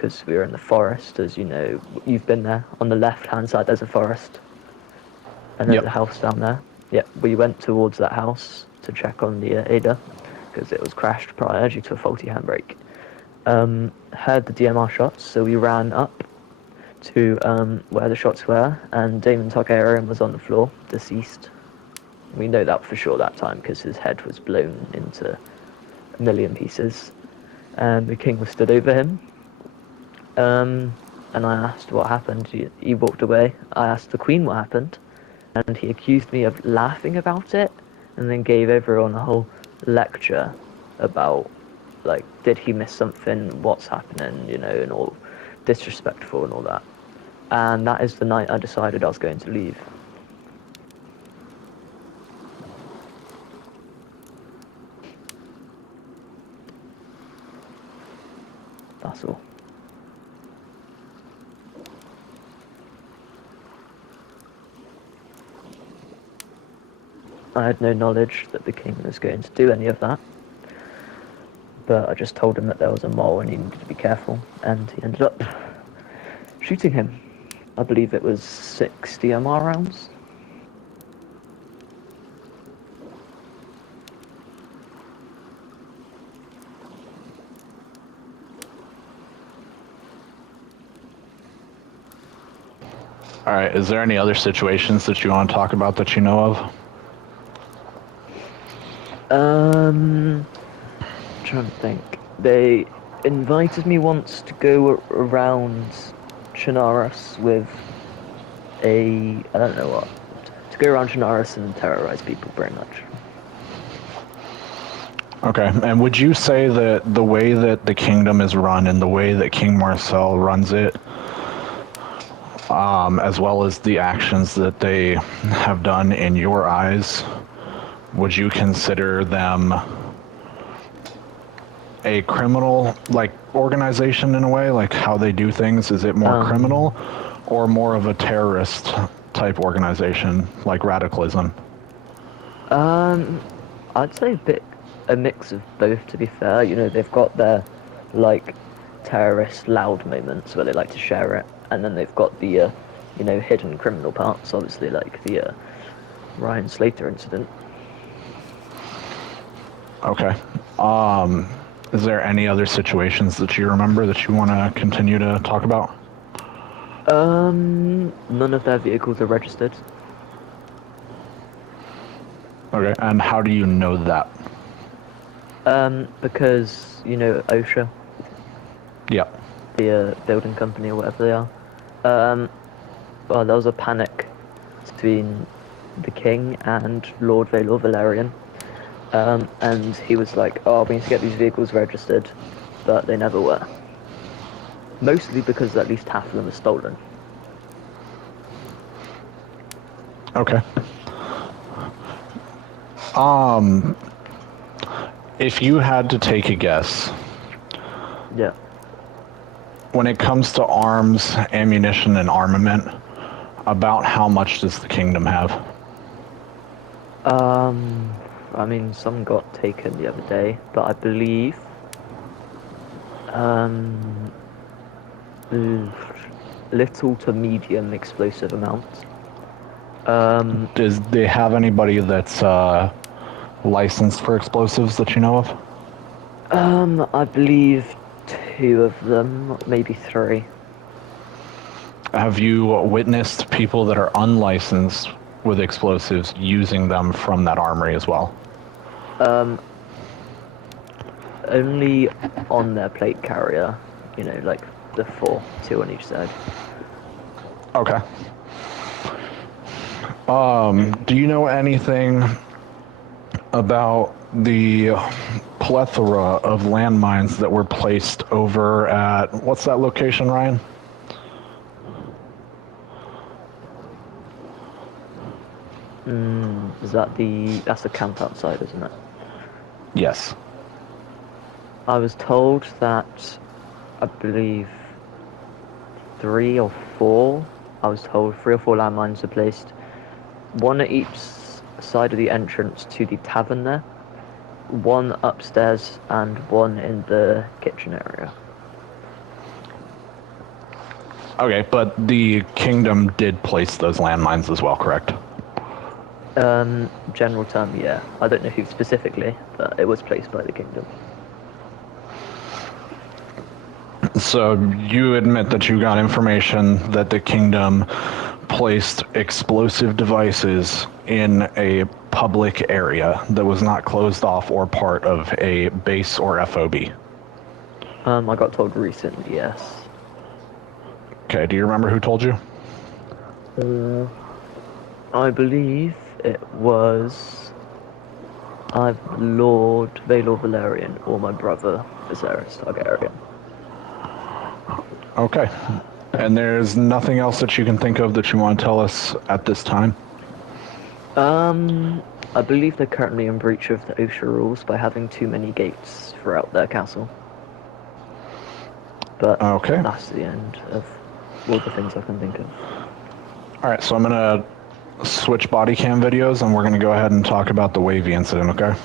because we were in the forest. As you know, you've been there. On the left-hand side, there's a forest, and there's Yep. a house down there. Yeah, we went towards that house to check on the Ada because it was crashed prior due to a faulty handbrake. Heard the DMR shots, so we ran up to where the shots were, and Damon Targaryen was on the floor, deceased. We know that for sure that time because his head was blown into a million pieces. And the king was stood over him. And I asked what happened. He walked away. I asked the queen what happened, and he accused me of laughing about it, and then gave everyone a whole lecture about, like, did he miss something? What's happening? You know, and all disrespectful and all that. And that is the night I decided I was going to leave. That's all. I had no knowledge that the king was going to do any of that, but I just told him that there was a mole and he needed to be careful, and he ended up shooting him. I believe it was 6 DMR rounds. All right. Is there any other situations that you want to talk about that you know of? Trying to think. They invited me once to go around Chinaris with I don't know what, to go around Chinaris and terrorize people, pretty much. Okay. And would you say that the way that the kingdom is run and the way that King Marcel runs it, as well as the actions that they have done in your eyes, would you consider them a criminal like organization in a way, like how they do things? Is it more Um, criminal or more of a terrorist type organization like radicalism? um, I'd say a mix of both. To be fair, you know, they've got their like terrorist loud moments where they like to share it, and then they've got the you know, hidden criminal parts, obviously, like the Ryan Slater incident. Okay. Is there any other situations that you remember that you want to continue to talk about? None of their vehicles are registered. Okay. And how do you know that? Because you know OSHA, Yeah. the building company or whatever they are. Well, there was a panic between the king and Lord Valor Valerian. And he was like, "Oh, we need to get these vehicles registered," but they never were. Mostly because at least half of them are stolen. Okay. If you had to take a guess, Yeah. when it comes to arms, ammunition, and armament, about how much does the kingdom have? I mean, some got taken the other day, but I believe, um, little to medium explosive amounts. Does they have anybody that's licensed for explosives that you know of? I believe two of them, maybe three. Have you witnessed people that are unlicensed with explosives using them from that armory as well? Um, Only on their plate carrier, you know, like the four, two on each side. Okay. Do you know anything about the plethora of landmines that were placed over at what's that location, Ryan? Is that's the camp outside, isn't it? Yes. I was told that I believe three or four. I was told 3 or 4 landmines were placed, one at each side of the entrance to the tavern there, one upstairs, and one in the kitchen area. Okay, but the kingdom did place those landmines as well, correct? General term, yeah. I don't know who specifically, but it was placed by the kingdom. So you admit that you got information that the kingdom placed explosive devices in a public area that was not closed off or part of a base or FOB. I got told recently, yes. Okay, do you remember who told you? Uh, I believe it was either Lord Valor Valerian or my brother Viserys Targaryen. Okay. And there's nothing else that you can think of that you want to tell us at this time? I believe they're currently in breach of the OSHA rules by having too many gates throughout their castle. But Okay. that's the end of all the things I can think of. All right, so I'm going to switch body cam videos and we're going to go ahead and talk about the Wavy incident, okay?